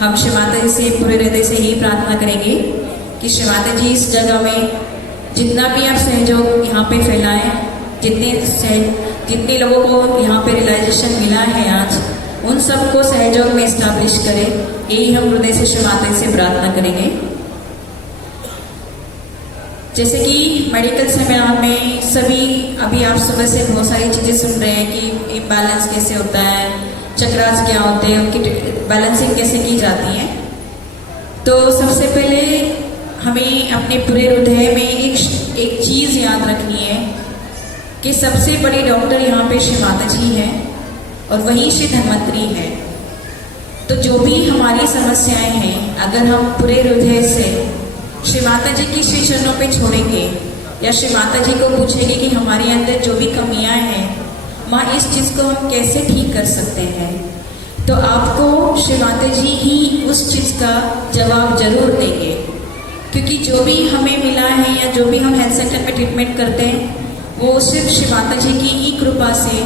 हम श्री माता जी से पूरे हृदय से यही प्रार्थना करेंगे कि श्री माता जी इस जगह में जितना भी आप सहयोग यहाँ पे फैलाएं, जितने लोगों को यहाँ पे रियलाइजेशन मिला है आज, उन सबको सहयोग में इस्टेब्लिश करें। यही हम हृदय से श्री माता जी से प्रार्थना करेंगे। जैसे कि मेडिकल सेमिनार में सभी अभी आप सुबह से बहुत सारी चीज़ें सुन रहे हैं कि इम्बैलेंस कैसे होता है, चक्रास क्या होते हैं, उनकी बैलेंसिंग कैसे की जाती है। तो सबसे पहले हमें अपने पूरे हृदय में एक चीज़ याद रखनी है कि सबसे बड़ी डॉक्टर यहाँ पे श्री माता जी हैं और वही श्री धन्वंतरी है। तो जो भी हमारी समस्याएं हैं, अगर हम पूरे हृदय से श्री माता जी की श्री चरणों पे छोड़ेंगे या श्री माता जी को पूछेंगे कि हमारे अंदर जो भी कमियां हैं, माँ इस चीज़ को हम कैसे ठीक कर सकते हैं, तो आपको श्री माता जी ही उस चीज़ का जवाब जरूर देंगे। क्योंकि जो भी हमें मिला है या जो भी हम हेल्थ सेंटर में ट्रीटमेंट करते हैं, वो सिर्फ श्री माता जी की ही कृपा से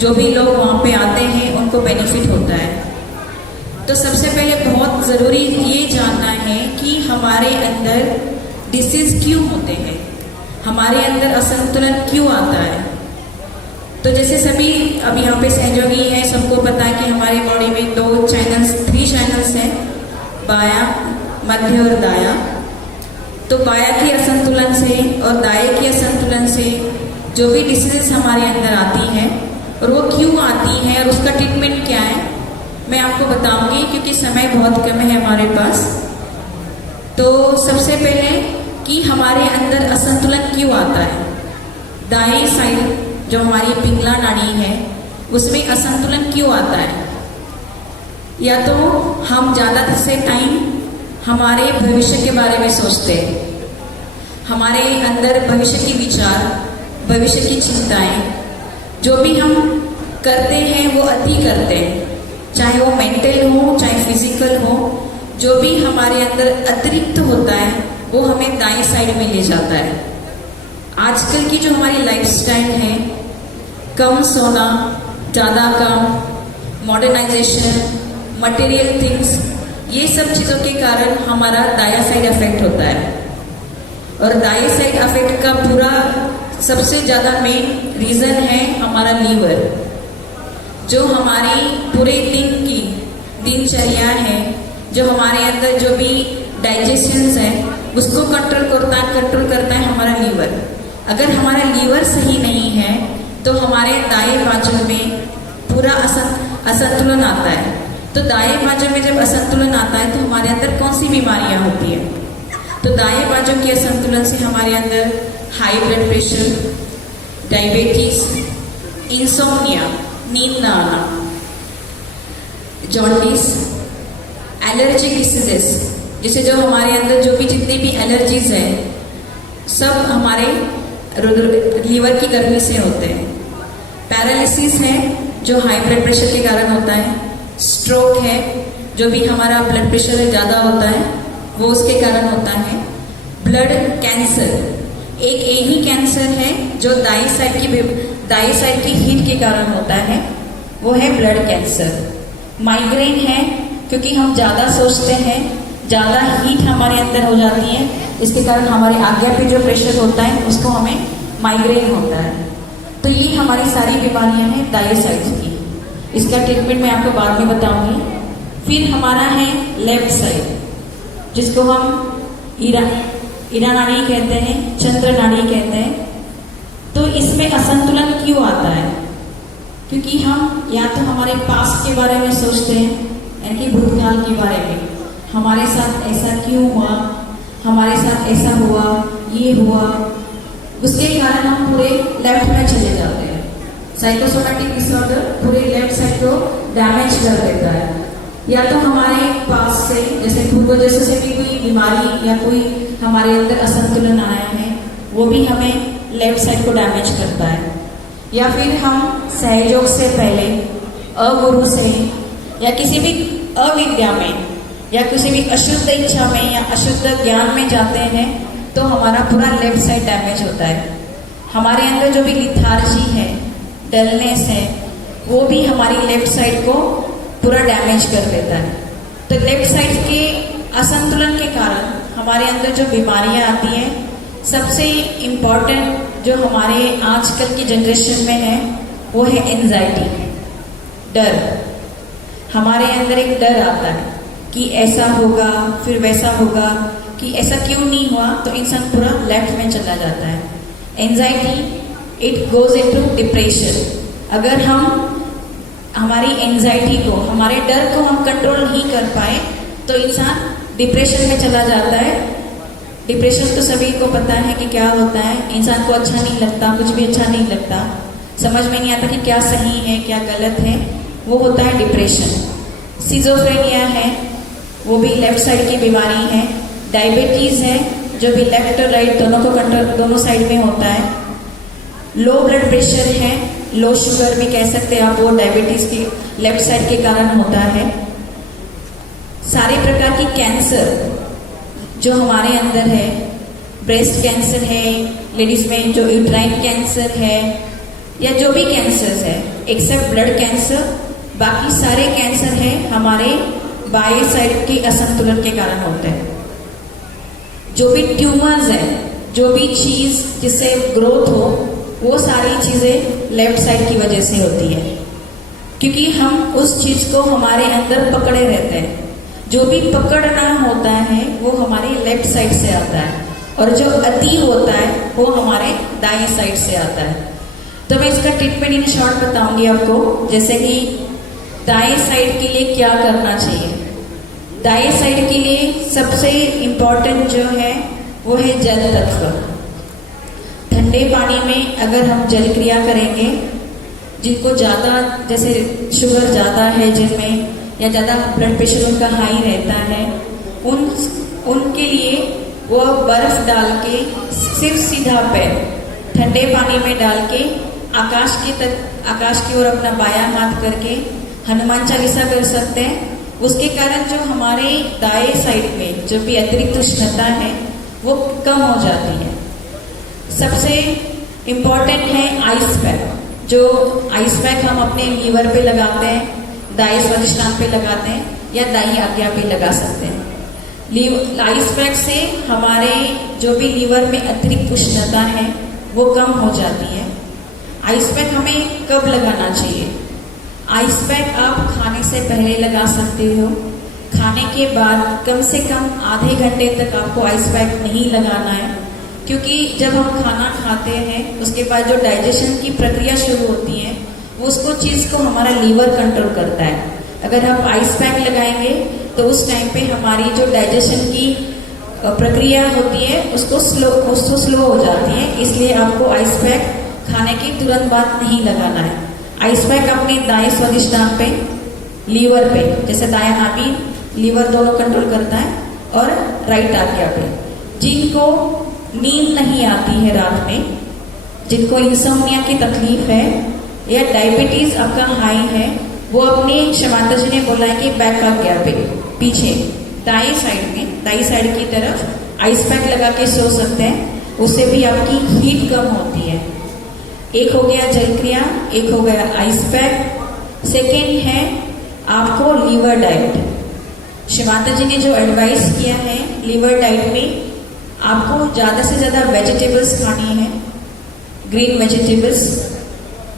जो भी लोग वहाँ पे आते हैं उनको बेनिफिट होता है। तो सबसे पहले बहुत ज़रूरी ये जानना है कि हमारे अंदर डिसीज़ क्यों होते हैं, हमारे अंदर असंतुलन क्यों आता है। तो जैसे सभी अब यहाँ पे सहयोगी हैं, सबको पता है कि हमारी बॉडी में 3 चैनल्स हैं, बायां, मध्य और दाया। तो बाया के असंतुलन से और दाएं के असंतुलन से जो भी डिसीजेस हमारे अंदर आती हैं और वो क्यों आती हैं और उसका ट्रीटमेंट क्या है, मैं आपको बताऊंगी क्योंकि समय बहुत कम है हमारे पास। तो सबसे पहले कि हमारे अंदर असंतुलन क्यों आता है। दाएं साइड जो हमारी पिंगला नाड़ी है उसमें असंतुलन क्यों आता है। या तो हम ज़्यादा से टाइम हमारे भविष्य के बारे में सोचते हैं, हमारे अंदर भविष्य की विचार, भविष्य की चिंताएं, जो भी हम करते हैं वो अति करते हैं, चाहे वो मेंटल हो चाहे फिजिकल हो। जो भी हमारे अंदर अतिरिक्त होता है वो हमें दाएं साइड में ले जाता है। आजकल की जो हमारी लाइफस्टाइल है, कम सोना, ज़्यादा काम, मॉडर्नाइजेशन, मटेरियल थिंग्स, ये सब चीज़ों के कारण हमारा दाया साइड अफेक्ट होता है। और दाएं साइड अफेक्ट का पूरा सबसे ज़्यादा मेन रीज़न है हमारा लीवर, जो हमारी पूरे दिन की दिनचर्या है, जो हमारे अंदर जो भी डाइजेशंस है उसको कंट्रोल करता है हमारा लीवर। अगर हमारा लीवर सही नहीं है तो हमारे दाएं बाजू में पूरा असंतुलन आता है। तो दाएं बाजू में जब असंतुलन आता है तो हमारे अंदर कौन सी बीमारियां होती है। तो दाएं बाजू के असंतुलन से हमारे अंदर high blood pressure, diabetes, insomnia, नींद ना आना, जॉन्डिस, एलर्जिक डिसीजेस, जैसे जो हमारे अंदर जो भी जितने भी एलर्जीज हैं सब हमारे लीवर की गर्मी से होते हैं। पैरालिसिस है जो हाई ब्लड प्रेशर के कारण होता है। स्ट्रोक है जो भी हमारा ब्लड प्रेशर ज़्यादा होता है वो उसके कारण होता है। ब्लड कैंसर एक यही कैंसर है जो दाई साइड की हीट के कारण होता है, वो है ब्लड कैंसर। माइग्रेन है क्योंकि हम ज़्यादा सोचते हैं, ज़्यादा हीट हमारे अंदर हो जाती है, इसके कारण हमारे आज्ञा पे जो प्रेशर होता है उसको हमें माइग्रेन होता है। तो ये हमारी सारी बीमारियां हैं दाएं साइड की। इसका ट्रीटमेंट मैं आपको बाद में बताऊंगी। फिर हमारा है लेफ्ट साइड, जिसको हम ईरा नाड़ी कहते हैं, चंद्र नाड़ी कहते हैं। तो इसमें असंतुलन क्यों आता है? क्योंकि हम या तो हमारे पास्ट के बारे में सोचते हैं, यानी कि भूतकाल के बारे में, हमारे साथ ऐसा क्यों हुआ, हमारे साथ ऐसा हुआ, ये हुआ, उसके कारण हम पूरे लेफ्ट में चले जाते हैं। साइकोसोमेटिक डिसऑर्डर पूरे लेफ्ट साइड को डैमेज कर देता है। या तो हमारे पास से जैसे पूर्वजों से भी कोई बीमारी या कोई हमारे अंदर असंतुलन आया है वो भी हमें लेफ्ट साइड को डैमेज करता है। या फिर हम सहयोग से पहले अगुरु से या किसी भी अविद्या में या किसी भी अशुद्ध इच्छा में या अशुद्ध ज्ञान में जाते हैं तो हमारा पूरा लेफ्ट साइड डैमेज होता है। हमारे अंदर जो भी लिथार्जी है, डलनेस है, वो भी हमारी लेफ्ट साइड को पूरा डैमेज कर देता है। तो लेफ्ट साइड के असंतुलन के कारण हमारे अंदर जो बीमारियां आती हैं, सबसे इम्पॉर्टेंट जो हमारे आजकल की जनरेशन में है वो है एंजाइटी, डर। हमारे अंदर एक डर आता है कि ऐसा होगा फिर वैसा होगा, कि ऐसा क्यों नहीं हुआ, तो इंसान पूरा लेफ्ट में चला जाता है। Anxiety it goes into depression. अगर हम हमारी एंजाइटी को, हमारे डर को हम कंट्रोल नहीं कर पाए तो इंसान डिप्रेशन में चला जाता है। डिप्रेशन तो सभी को पता है कि क्या होता है, इंसान को अच्छा नहीं लगता, कुछ भी अच्छा नहीं लगता, समझ में नहीं आता कि क्या सही है क्या गलत है, वो होता है डिप्रेशन। सिजोफ्रेनिया है, वो भी लेफ्ट साइड की बीमारी है। डायबिटीज है, जो भी लेफ्ट और राइट दोनों को कंट्रोल, दोनों साइड में होता है। लो ब्लड प्रेशर है, लो शुगर भी कह सकते हैं आप, वो डायबिटीज के लेफ्ट साइड के कारण होता है। सारे प्रकार की कैंसर जो हमारे अंदर है, ब्रेस्ट कैंसर है, लेडीज में जो यूट्राइन कैंसर है, या जो भी कैंसर है एक्सेप्ट ब्लड कैंसर, बाकी सारे कैंसर है हमारे बाएं साइड के असंतुलन के कारण होते हैं। जो भी ट्यूमर्स है, जो भी चीज जिससे ग्रोथ हो, वो सारी चीजें लेफ्ट साइड की वजह से होती है, क्योंकि हम उस चीज को हमारे अंदर पकड़े रहते हैं। जो भी पकड़ना होता है वो हमारे लेफ्ट साइड से आता है, और जो अति होता है वो हमारे दाएं साइड से आता है। तो मैं इसका ट्रीटमेंट इन शॉर्ट बताऊंगी आपको, जैसे कि दाएं साइड के लिए क्या करना चाहिए। दाएं साइड के लिए सबसे इम्पोर्टेंट जो है वो है जल तत्व। ठंडे पानी में अगर हम जल क्रिया करेंगे, जिनको ज़्यादा जैसे शुगर ज़्यादा है जिनमें, या ज़्यादा ब्लड प्रेशर उनका हाई रहता है, उनके लिए वो बर्फ डाल के सिर्फ सीधा पैर ठंडे पानी में डाल के आकाश की ओर अपना बायां हाथ करके हनुमान चालीसा कर सकते हैं। उसके कारण जो हमारे दाएं साइड में जो भी अतिरिक्त उष्णता है वो कम हो जाती है। सबसे इम्पॉर्टेंट है आइस पैक। जो आइस पैक हम अपने लीवर पे लगाते हैं, दाएं स्वादिष्टान पे लगाते हैं, या दाई आज्ञा पे लगा सकते हैं। आइस पैक से हमारे जो भी लीवर में अतिरिक्त उष्णता है वो कम हो जाती है। आइस पैक हमें कब लगाना चाहिए? आइस पैक आप खाने से पहले लगा सकते हो। खाने के बाद कम से कम आधे घंटे तक आपको आइस पैक नहीं लगाना है, क्योंकि जब हम खाना खाते हैं उसके बाद जो डाइजेशन की प्रक्रिया शुरू होती है वो उसको चीज़ को हमारा लीवर कंट्रोल करता है। अगर हम आइस पैक लगाएंगे तो उस टाइम पे हमारी जो डाइजेशन की प्रक्रिया होती है उसको स्लो हो जाती है, इसलिए आपको आइस पैक खाने के तुरंत बाद नहीं लगाना है। आइस पैक अपने दाएं स्वादिष्टान पे, लीवर पे, जैसे दायां नाभि लीवर दोनों कंट्रोल करता है, और राइट आज्ञा पे। जिनको नींद नहीं आती है रात में, जिनको इंसोम्निया की तकलीफ है, या डायबिटीज आपका हाई है, वो अपने शमाता जी ने बोला है कि बैक आज्ञा पे पीछे दाएं साइड में, दाई साइड की तरफ आइस पैक लगा के सो सकते हैं। उससे भी आपकी हीट कम होती है। एक हो गया जल क्रिया, एक हो गया आइस पैक। सेकेंड है आपको लीवर डाइट। शिवाता जी ने जो एडवाइस किया है लीवर डाइट में, आपको ज़्यादा से ज़्यादा वेजिटेबल्स खानी है, ग्रीन वेजिटेबल्स।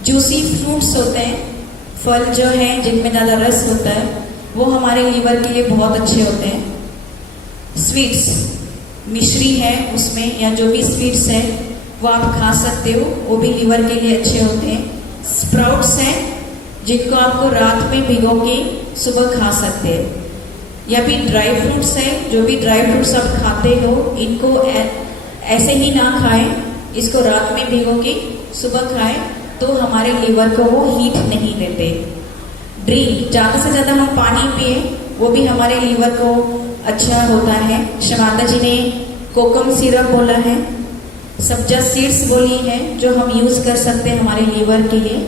जूसी फ्रूट्स होते हैं, फल जो हैं जिनमें ज़्यादा रस होता है, वो हमारे लीवर के लिए बहुत अच्छे होते हैं। स्वीट्स, मिश्री है उसमें, या जो भी स्वीट्स है वो आप खा सकते हो, वो भी लीवर के लिए अच्छे होते हैं। स्प्राउट्स हैं जिनको आपको रात में भिगो के सुबह खा सकते हैं, या भी ड्राई फ्रूट्स हैं, जो भी ड्राई फ्रूट्स आप खाते हो इनको ऐसे ही ना खाएं, इसको रात में भिगो के सुबह खाएं तो हमारे लीवर को वो हीट नहीं देते। ड्रिंक, ज़्यादा से ज़्यादा हम पानी पिए, वो भी हमारे लीवर को अच्छा होता है। शमाता जी ने कोकम सिरप बोला है, सब्जा सीड्स बोली है जो हम यूज़ कर सकते हैं हमारे लीवर के लिए,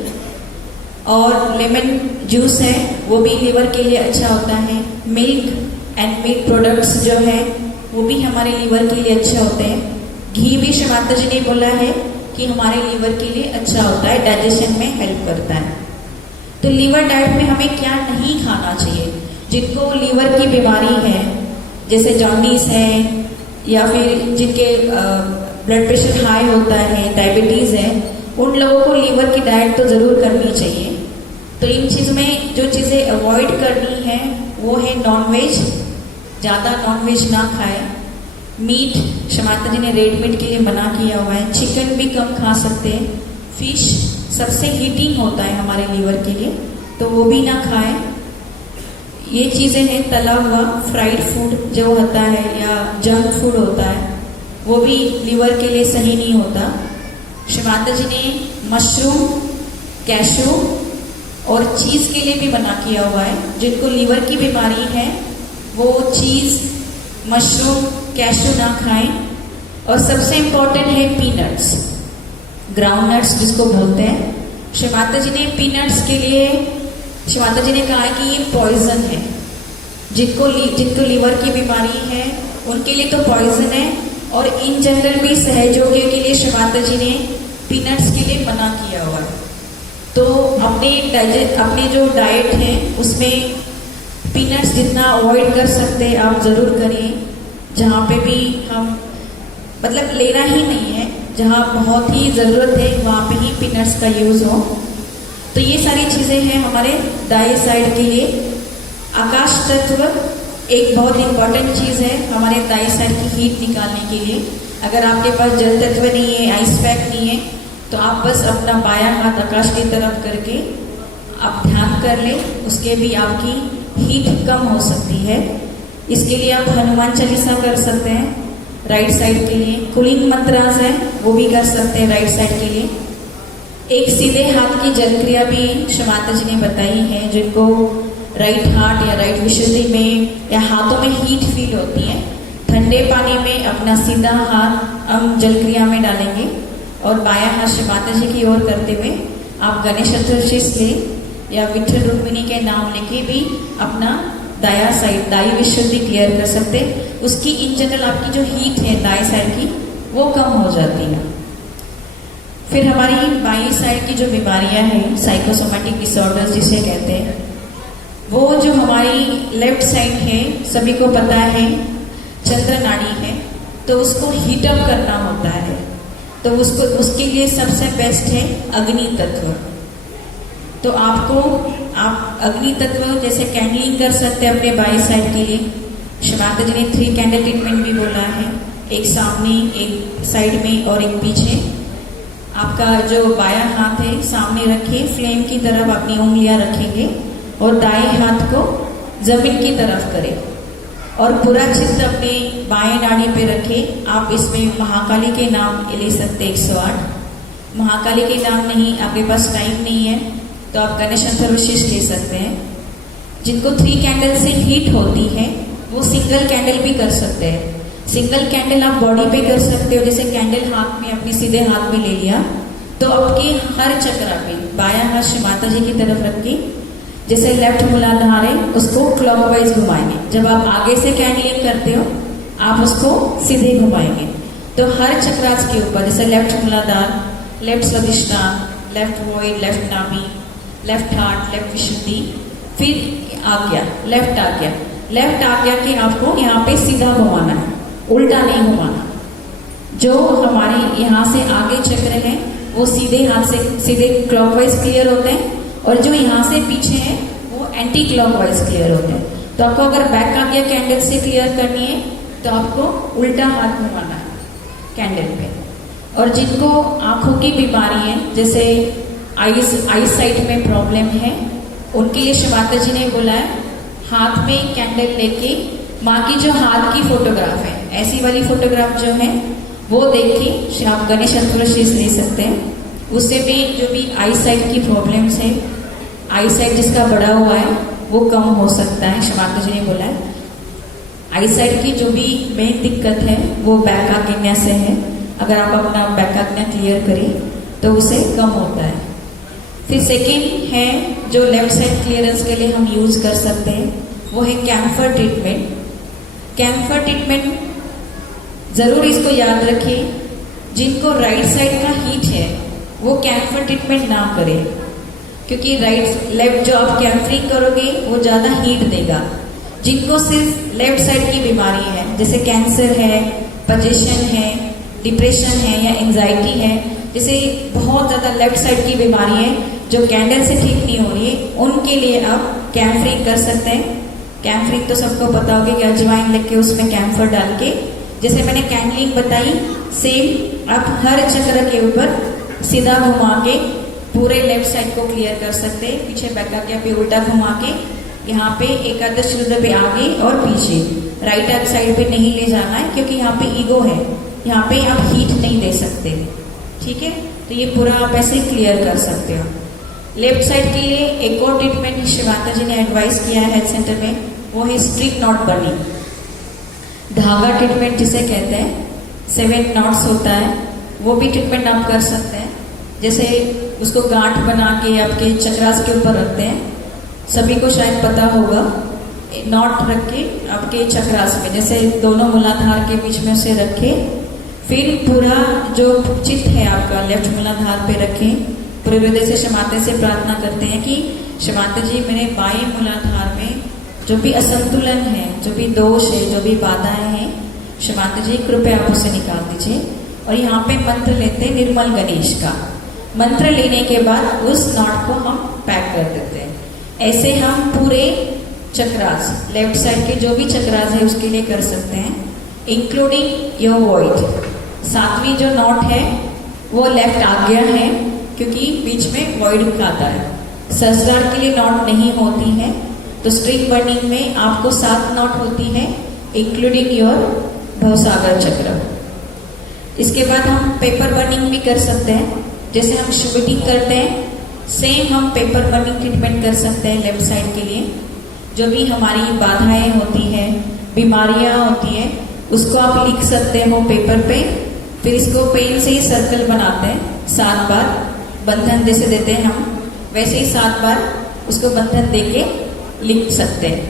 और लेमन जूस है वो भी लीवर के लिए अच्छा होता है। मिल्क एंड मिल्क प्रोडक्ट्स जो है वो भी हमारे लीवर के लिए अच्छे होते हैं। घी भी शमाता जी ने बोला है कि हमारे लीवर के लिए अच्छा होता है, डाइजेशन में हेल्प करता है। तो लीवर डाइट में हमें क्या नहीं खाना चाहिए, जिनको लीवर की बीमारी है, जैसे जॉन्डिस है, या फिर जिनके ब्लड प्रेशर हाई होता है, डायबिटीज़ है, उन लोगों को लीवर की डाइट तो ज़रूर करनी चाहिए। तो इन चीज़ में जो चीज़ें अवॉइड करनी है वो है नॉनवेज, ज़्यादा नॉनवेज ना खाए। मीट शमाता जी ने रेड मीट के लिए मना किया हुआ है, चिकन भी कम खा सकते हैं। फिश सबसे हीटिंग होता है हमारे लीवर के लिए, तो वो भी ना खाएं। ये चीज़ें हैं तला हुआ फ्राइड फूड जो होता है या जंक फूड होता है, वो भी लीवर के लिए सही नहीं होता। शमाता जी ने मशरूम, कैशू और चीज़ के लिए भी मना किया हुआ है। जिनको लीवर की बीमारी है वो चीज़, मशरूम, कैशू ना खाएं। और सबसे इम्पोर्टेंट है पीनट्स, ग्राउंड नट्स जिसको बोलते हैं। शमाता जी ने पीनट्स के लिए, शमाता जी ने कहा है कि ये पॉइजन है। जिनको लीवर की बीमारी है उनके लिए तो पॉइजन है, और इन जनरल भी सहयोगियों के लिए शमाता जी ने पीनट्स के लिए मना किया हुआ है। तो अपने जो डाइट है उसमें पीनट्स जितना अवॉइड कर सकते हैं आप ज़रूर करिए। जहाँ पे भी हम मतलब लेना ही नहीं है, जहाँ बहुत ही ज़रूरत है वहाँ पे ही पीनट्स का यूज़ हो। तो ये सारी चीज़ें हैं हमारे दाएं साइड के लिए। आकाश तत्व एक बहुत इम्पॉर्टेंट चीज़ है हमारे दाएं साइड की हीट निकालने के लिए। अगर आपके पास जल तत्व नहीं है, आइस पैक नहीं है, तो आप बस अपना बायां हाथ आकाश की तरफ करके आप ध्यान कर लें, उसके भी आपकी हीट कम हो सकती है। इसके लिए आप हनुमान चालीसा कर सकते हैं राइट साइड के लिए। कूलिंग मंत्रास है वो भी कर सकते हैं राइट साइड के लिए। एक सीधे हाथ की जल क्रिया भी शमाता जी ने बताई है। जिनको राइट हार्ट या राइट विशुद्धि में या हाथों में हीट फील होती है, ठंडे पानी में अपना सीधा हाथ हम जल क्रिया में डालेंगे और बायां हाथ शमाता जी की ओर करते हुए आप गणेश चतुर्थी ले या विठल रुक्मिणी के नाम लेके भी अपना दाया साइड, दाई विशुद्धि क्लियर कर सकते। उसकी इन जनरल आपकी जो हीट है दाएं साइड की वो कम हो जाती है। फिर हमारी बाई साइड की जो बीमारियां हैं, साइकोसोमेटिक डिसऑर्डर्स जिसे कहते हैं, वो जो हमारी लेफ्ट साइड है सभी को पता है चंद्र नाड़ी है, तो उसको हीटअप करना होता है। तो उसके लिए सबसे बेस्ट है अग्नि तत्व। तो आप अग्नि तत्व जैसे कैंडलिंग कर सकते हैं अपने बाई साइड के लिए। शमाता जी ने 3 कैंडल ट्रीटमेंट भी बोला है, एक सामने, एक साइड में और एक पीछे। आपका जो बायां हाथ है सामने रखिए, फ्लेम की तरफ अपनी उंगलियां रखेंगे और दाएं हाथ को जमीन की तरफ करें और पूरा चित्त अपने बाएं नाड़ी पे रखें। आप इसमें महाकाली के नाम ले सकते हैं 108। महाकाली के नाम नहीं, आपके पास टाइम नहीं है तो आप गणेश अंतर्विशेष ले सकते हैं। जिनको 3 कैंडल से हीट होती है वो सिंगल कैंडल भी कर सकते हैं। सिंगल कैंडल आप बॉडी पे कर सकते हो, जैसे कैंडल हाथ में अपने सीधे हाथ में ले लिया तो आपके हर चक्रा पे बायां हाथ शमाता जी की तरफ रख के जैसे लेफ्ट मूलाधार है उसको क्लॉकवाइज घुमाएंगे। जब आप आगे से कैंडलिंग करते हो आप उसको सीधे घुमाएंगे, तो हर चक्रास के ऊपर जैसे लेफ्ट मूलाधार, left Swadhisthana, left void, left नाभि, लेफ्ट हार्ट, लेफ्ट विशुद्धि, फिर आज्ञा, लेफ्ट आज्ञा। लेफ्ट आज्ञा के आपको यहाँ पे सीधा घुमाना है, उल्टा नहीं घुमाना। जो हमारे यहाँ से आगे चक्र है वो सीधे हाथ से सीधे क्लॉकवाइज क्लियर होते हैं और जो यहाँ से पीछे है वो एंटी क्लॉकवाइज क्लियर होते हैं। तो आपको अगर बैक आज्ञा कैंडल से क्लियर करनी है तो आपको उल्टा हाथ घुमाना है कैंडल पे। और जिनको आंखों की बीमारी है, जैसे आई साइट में प्रॉब्लम है, उनके लिए शमाता जी ने बोला है हाथ में कैंडल लेके माँ की जो हाथ की फोटोग्राफ है, ऐसी वाली फोटोग्राफ जो है वो देख के आप गणेश अंतर्विशेष ले सकते हैं। उससे भी जो भी आई साइट की प्रॉब्लम्स है, आई साइट जिसका बढ़ा हुआ है वो कम हो सकता है। शमाता जी ने बोला है आई साइट की जो भी मेन दिक्कत है वो बैक आज्ञा से है। अगर आप अपना बैक आज्ञा क्लियर करें तो उसे कम होता है। फिर सेकेंड है जो लेफ्ट साइड क्लियरेंस के लिए हम यूज कर सकते हैं वो है कैम्फर ट्रीटमेंट। कैम्फर ट्रीटमेंट जरूर इसको याद रखें, जिनको राइट साइड का हीट है वो कैम्फर ट्रीटमेंट ना करें, क्योंकि लेफ्ट जो आप कैम्फरिंग करोगे वो ज़्यादा हीट देगा। जिनको सिर्फ लेफ्ट साइड की बीमारी है, जैसे कैंसर है, पोजीशन है, डिप्रेशन है या एंजाइटी है, जैसे बहुत ज़्यादा लेफ्ट साइड की बीमारी है जो कैंडल से ठीक नहीं हो रही है, उनके लिए आप कैम्फरिंग कर सकते हैं। कैम्फरिंग तो सबको पता होगा कि अजवाइन लेके उसमें कैम्फर डाल के, जैसे मैंने कैंडलिंग बताई, सेम आप हर चक्र के ऊपर सीधा घुमा के पूरे लेफ्ट साइड को क्लियर कर सकते हैं। पीछे बैक आके आप उल्टा घुमा के यहाँ पे एकादश रुद्र पे आगे और पीछे, राइट हैंड साइड पे नहीं ले जाना है क्योंकि यहाँ पे ईगो है, यहाँ पे आप हीट नहीं दे सकते, ठीक है। तो ये पूरा आप ऐसे क्लियर कर सकते हो। लेफ्ट साइड के लिए एक और ट्रीटमेंट शिवांता जी ने एडवाइस किया है हेल्थ सेंटर में, वो है स्ट्रिक नॉट बर्निंग, धागा ट्रीटमेंट जिसे कहते हैं, 7 नॉट्स होता है, वो भी ट्रीटमेंट आप कर सकते हैं। जैसे उसको गांठ बना के आपके चक्रास के ऊपर रखते हैं, सभी को शायद पता होगा, नॉट रख के आपके चक्रास में, जैसे दोनों मूलाधार के बीच में उसे रखे, फिर पूरा जो चित्त है आपका लेफ्ट मूलाधार पे रखें। पूरे हृदय से क्षमाते से प्रार्थना करते हैं कि क्षमाते जी मेरे बाएं मूलाधार में जो भी असंतुलन है, जो भी दोष है, जो भी बाधाएं हैं, क्षमाते जी कृपया आप उसे निकाल दीजिए। और यहाँ पे मंत्र लेते हैं निर्मल गणेश का। मंत्र लेने के बाद उस नॉट को हम पैक कर देते हैं। ऐसे हम पूरे चक्रास, लेफ्ट साइड के जो भी चक्रास है उसके लिए कर सकते हैं, इंक्लूडिंग योर वॉइड। 7वीं जो नॉट है वो लेफ्ट आज्ञा है क्योंकि बीच में वॉइड आता है। सहस्रार के लिए नॉट नहीं होती है, तो स्ट्रिंग बर्निंग में आपको 7 नॉट होती है, इंक्लूडिंग योर भवसागर चक्र। इसके बाद हम पेपर बर्निंग भी कर सकते हैं, जैसे हम शुभिटिंग करते हैं, सेम हम पेपर बर्निंग ट्रीटमेंट कर सकते हैं लेफ्ट साइड के लिए। जो भी हमारी बाधाएं होती है, बीमारियां होती है, उसको आप लिख सकते हो पेपर पे, फिर इसको पेन से ही सर्कल बनाते हैं 7 बार, बंधन जैसे देते हैं हम, वैसे ही 7 बार उसको बंधन देके लिख सकते हैं।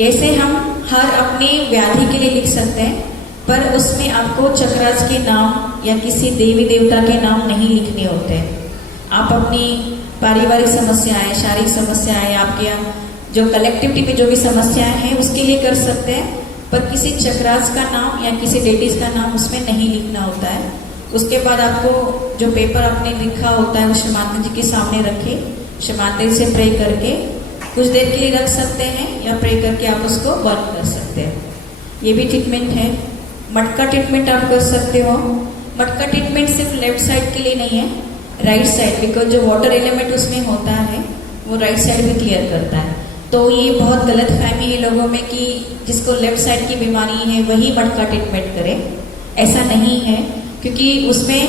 ऐसे हम हर अपने व्याधि के लिए लिख सकते हैं, पर उसमें आपको चक्रास के नाम या किसी देवी देवता के नाम नहीं लिखने होते हैं। आप अपनी पारिवारिक समस्याएं, शारीरिक समस्याएं, आपके यहाँ जो कलेक्टिविटी में जो भी समस्याएं हैं उसके लिए कर सकते हैं, पर किसी चक्रास का नाम या किसी डेटिस का नाम उसमें नहीं लिखना होता है। उसके बाद आपको जो पेपर आपने लिखा होता है वो क्षमाते जी के सामने रखे, क्षमाते से प्रे करके कुछ देर के लिए रख सकते हैं या प्रे करके आप उसको बर्न कर सकते हैं। ये भी ट्रीटमेंट है। मटका ट्रीटमेंट आप कर सकते हो। मटका ट्रीटमेंट सिर्फ लेफ्ट साइड के लिए नहीं है, राइट साइड, बिकॉज जो वाटर एलिमेंट उसमें होता है वो राइट साइड भी क्लियर करता है। तो ये बहुत गलत फहमी है लोगों में कि जिसको लेफ्ट साइड की बीमारी है वही मटका ट्रीटमेंट करे, ऐसा नहीं है, क्योंकि उसमें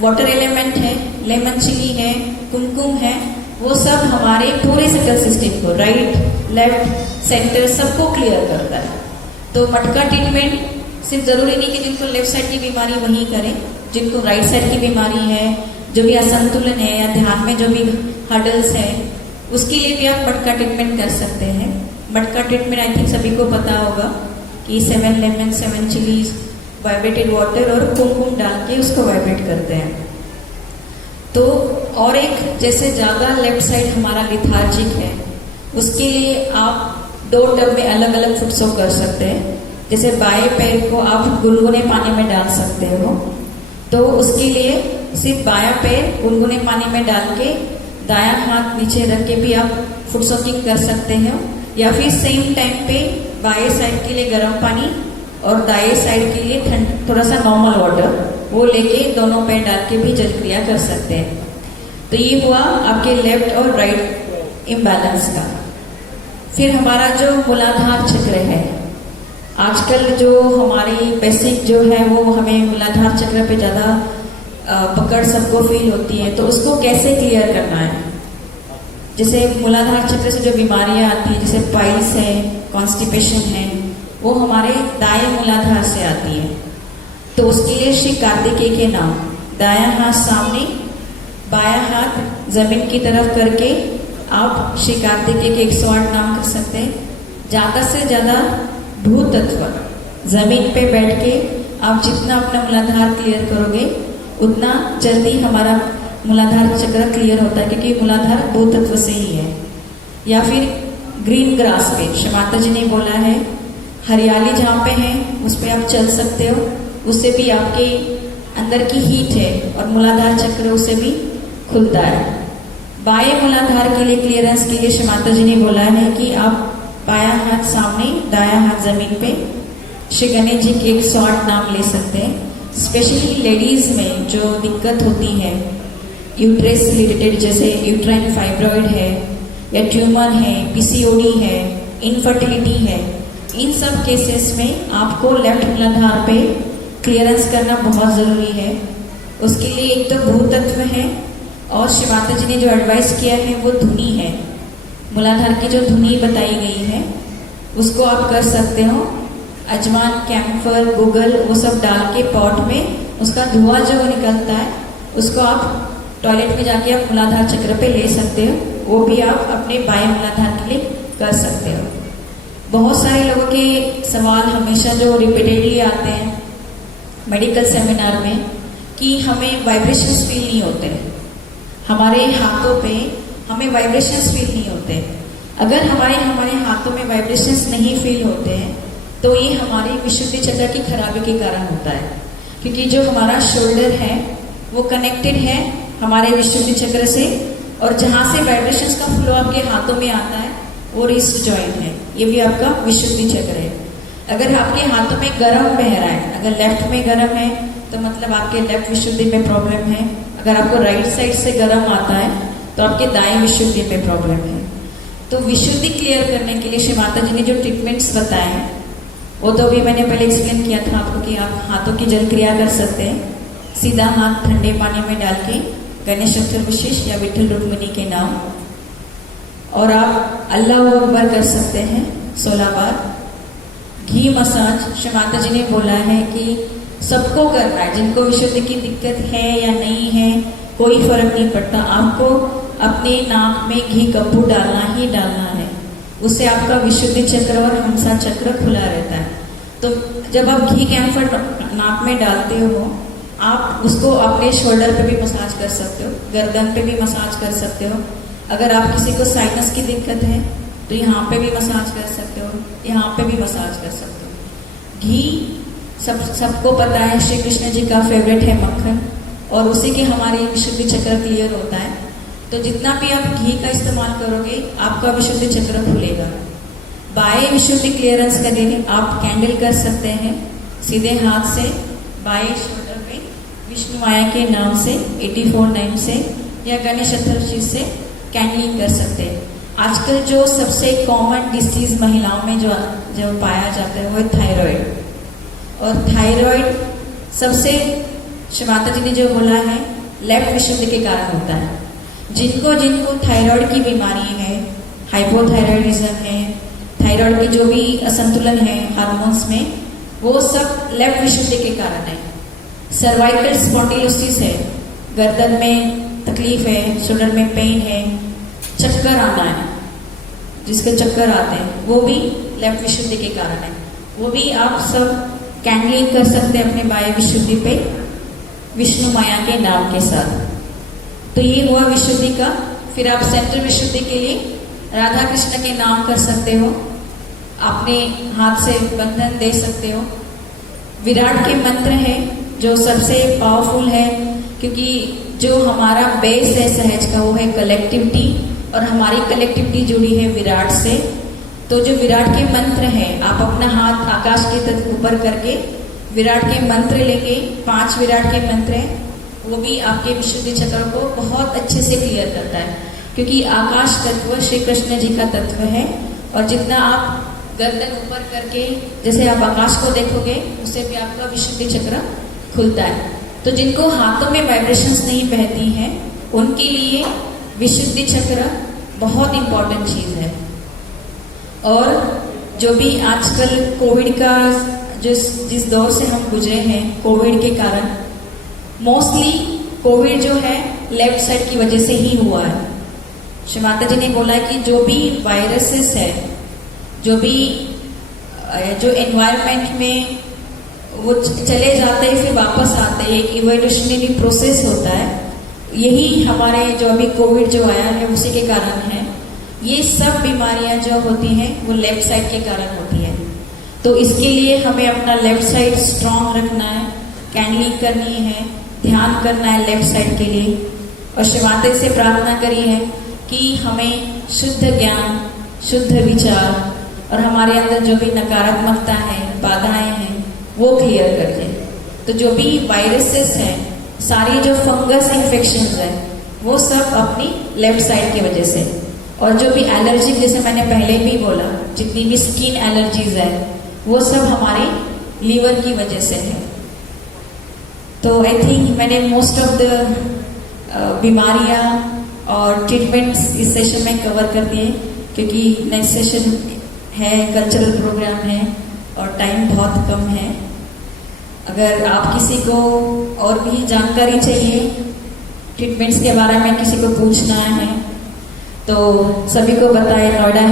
वाटर एलिमेंट है, लेमन चिली है, कुमकुम है, वो सब हमारे पूरे सकल सिस्टम को, राइट, लेफ्ट, सेंटर, सबको क्लियर करता है। तो मटका ट्रीटमेंट सिर्फ जरूरी नहीं कि जिनको लेफ्ट साइड की बीमारी वही करें, जिनको राइट साइड की बीमारी है, जो भी असंतुलन है या ध्यान में जो भी हर्डल्स है, उसके लिए भी आप मटका ट्रीटमेंट कर सकते हैं। मटका ट्रीटमेंट आई थिंक सभी को पता होगा कि 7 लेमन, 7 चिलीज, वाइब्रेटेड वाटर और कुमकुम डाल के उसको वाइब्रेट करते हैं। तो और एक, जैसे ज़्यादा लेफ्ट साइड हमारा लिथार्जिक है, उसके लिए आप 2 टब में अलग अलग फुटसो कर सकते हैं। जैसे बाएं पैर को आप गुनगुने पानी में डाल सकते हो, तो उसके लिए सिर्फ बायां पैर गुनगुने पानी में डाल के दायां हाथ नीचे रख के भी आप फुट सोकिंग कर सकते हो, या फिर सेम टाइम पे बाएं साइड के लिए गर्म पानी और दाएं साइड के लिए थोड़ा सा नॉर्मल वाटर वो लेके दोनों पैर डाल के भी जल क्रिया कर सकते हैं। तो ये हुआ आपके लेफ्ट और राइट इम्बैलेंस का। फिर हमारा जो मूलाधार चक्र है, आजकल जो हमारी बेसिक जो है वो हमें मूलाधार चक्र पे ज़्यादा पकड़ सबको फील होती है, तो उसको कैसे क्लियर करना है। जैसे मूलाधार चक्र से जो बीमारियां आती है, जैसे पाइल्स है, कॉन्स्टिपेशन है, वो हमारे दाएं मूलाधार से आती है। तो उसके लिए श्री कार्तिकेय के नाम, दायां हाथ सामने, बायां हाथ जमीन की तरफ करके आप श्री कार्तिकेय के 108 नाम कर सकते हैं। ज़्यादा से ज़्यादा भूत तत्व जमीन पे बैठ के आप जितना अपना मूलाधार क्लियर करोगे उतना जल्दी हमारा मूलाधार चक्र क्लियर होता है, क्योंकि मूलाधार भूत तत्व से ही है। या फिर ग्रीन ग्रास पे, श्री माता जी ने बोला है हरियाली जहाँ पे है उस पर आप चल सकते हो, उससे भी आपके अंदर की हीट है और मूलाधार चक्र उससे भी खुलता है। बाएं मूलाधार के लिए क्लियरेंस के लिए श्री माता जी ने बोला है कि आप बायां हाथ सामने, दायां हाथ जमीन पे श्री गणेश जी के एक शॉर्ट नाम ले सकते हैं। स्पेशली लेडीज में जो दिक्कत होती है यूट्रस रिलेटेड, जैसे यूट्राइन फाइब्रॉइड है या ट्यूमर है, पीसीओडी है, इनफर्टिलिटी है, इन सब केसेस में आपको लेफ्ट मूलाधार पे क्लियरेंस करना बहुत ज़रूरी है। उसके लिए एक तो भूतत्व है और श्री माता जी ने जो एडवाइस किया है वो धुनी है। मूलाधार की जो धुनी बताई गई है उसको आप कर सकते हो। अजवान, कैम्फर, गूगल वो सब डाल के पॉट में उसका धुआं जो निकलता है उसको आप टॉयलेट में जाके आप मूलाधार चक्र पे ले सकते हो। वो भी आप अपने बाएं मूलाधार के लिए कर सकते हो। बहुत सारे लोगों के सवाल हमेशा जो रिपीटेडली आते हैं मेडिकल सेमिनार में कि हमें वाइब्रेशंस फील नहीं होते, हमारे हाथों पे हमें वाइब्रेशंस फील नहीं होते। अगर हमारे हाथों में वाइब्रेशंस नहीं फील होते हैं तो ये हमारी विशुद्धि चक्र की खराबी के कारण होता है, क्योंकि जो हमारा शोल्डर है वो कनेक्टेड है हमारे विशुद्धि चक्र से, और जहाँ से वाइब्रेशंस का फ्लो आपके हाथों में आता है वो रिस्ट जॉइंट है, ये भी आपका विशुद्धि चक्र है। अगर आपके हाथों में गर्म बह रहा है, अगर लेफ्ट में गर्म है तो मतलब आपके लेफ्ट विशुद्धि में प्रॉब्लम है। अगर आपको राइट साइड से गर्म आता है तो आपके दाएं विशुद्धि में प्रॉब्लम है। तो विशुद्धि क्लियर करने के लिए श्री माता जी ने जो ट्रीटमेंट्स बताए हैं वो तो अभी मैंने पहले एक्सप्लेन किया था आपको कि आप हाथों की जल क्रिया कर सकते हैं। सीधा हाथ ठंडे पानी में डाल के गणेश चतुर्दशी या विठल रुक्मिणी के नाम, और आप अल्लाह अकबर कर सकते हैं 16 बार। घी मसाज श्री माता जी ने बोला है कि सबको करना है, जिनको विशुद्धि की दिक्कत है या नहीं है कोई फर्क नहीं पड़ता, आपको अपने नाक में घी कपूर डालना ही डालना है। उससे आपका विशुद्धि चक्र और हंसा चक्र खुला रहता है। तो जब आप घी कैम्फर नाक में डालते हो आप उसको अपने शोल्डर पे भी मसाज कर सकते हो, गर्दन पे भी मसाज कर सकते हो। अगर आप किसी को साइनस की दिक्कत है तो यहाँ पे भी मसाज कर सकते हो, यहाँ पे भी मसाज कर सकते हो। घी सबको पता है श्री कृष्ण जी का फेवरेट है मक्खन, और उसी के हमारे विशुद्धि चक्र क्लियर होता है। तो जितना भी आप घी का इस्तेमाल करोगे आपका विशुद्धि चक्र खुलेगा। बाएं विशुद्धि क्लियरेंस के लिए आप कैंडल कर सकते हैं सीधे हाथ से बाएं शोल्डर पे विष्णु माया के नाम से 84 नाम से या गणेश चतुर्थी से कैंडलिंग कर सकते हैं। आजकल जो सबसे कॉमन डिसीज महिलाओं में जो पाया जाता है वो है थायराइड, और थायराइड सबसे श्री माता जी ने जो बोला है लेफ्ट विशुद्धि के कारण होता है। जिनको थायराइड की बीमारी है, हाइपोथायराइडिज्म है, थायराइड की जो भी असंतुलन है हार्मोन्स में, वो सब लेफ्ट विशुद्धि के कारण है। सर्वाइकल स्पॉन्डिलोसिस है, गर्दन में तकलीफ है, शोल्डर में पेन है, चक्कर आना है, जिसके चक्कर आते हैं वो भी लेफ्ट विशुद्धि के कारण है। वो भी आप सब कैंडलिंग कर सकते हैं अपने बाएं विशुद्धि पे विष्णु माया के नाम के साथ। तो ये हुआ विशुद्धि का। फिर आप सेंट्रल विशुद्धि के लिए राधा कृष्ण के नाम कर सकते हो, अपने हाथ से बंधन दे सकते हो। विराट के मंत्र है जो सबसे पावरफुल है, क्योंकि जो हमारा बेस है सहज का वो है कलेक्टिविटी, और हमारी कलेक्टिविटी जुड़ी है विराट से। तो जो विराट के मंत्र है आप अपना हाथ आकाश के तट ऊपर करके विराट के मंत्र लेके, 5 विराट के मंत्र हैं, वो भी आपके विशुद्धि चक्र को बहुत अच्छे से क्लियर करता है, क्योंकि आकाश तत्व श्री कृष्ण जी का तत्व है। और जितना आप गर्दन ऊपर करके जैसे आप आकाश को देखोगे उससे भी आपका विशुद्धि चक्र खुलता है। तो जिनको हाथों में वाइब्रेशंस नहीं बहती हैं उनके लिए विशुद्धि चक्र बहुत इंपॉर्टेंट चीज़ है। और जो भी आजकल कोविड का जिस दौर से हम गुजरे हैं, कोविड के कारण मोस्टली कोविड जो है लेफ्ट साइड की वजह से ही हुआ है। श्री माता जी ने बोला है कि जो भी वायरसेस है, जो एनवायरनमेंट में वो चले जाते हैं फिर वापस आते हैं, एक इवोल्यूशनरी प्रोसेस होता है। यही हमारे जो अभी कोविड जो आया है उसी के कारण है। ये सब बीमारियां जो होती हैं वो लेफ्ट साइड के कारण होती है। तो इसके लिए हमें अपना लेफ्ट साइड स्ट्रांग रखना है, कैंडलिंग करनी है, ध्यान करना है लेफ्ट साइड के लिए, और शिवाते से प्रार्थना करी है कि हमें शुद्ध ज्ञान, शुद्ध विचार और हमारे अंदर जो भी नकारात्मकता है, बाधाएं हैं, वो क्लियर कर दे। तो जो भी वायरसेस हैं, सारी जो फंगस इन्फेक्शंस हैं, वो सब अपनी लेफ्ट साइड की वजह से, और जो भी एलर्जी, जैसे मैंने पहले भी बोला, जितनी भी स्किन एलर्जीज है वो सब हमारे लीवर की वजह से है। तो आई थिंक मैंने मोस्ट ऑफ द बीमारियां और ट्रीटमेंट्स इस सेशन में कवर कर दिए, क्योंकि नेक्स्ट सेशन है, कल्चरल प्रोग्राम है और टाइम बहुत कम है। अगर आप किसी को और भी जानकारी चाहिए ट्रीटमेंट्स के बारे में, किसी को पूछना है तो सभी को बताएं। नोएडा है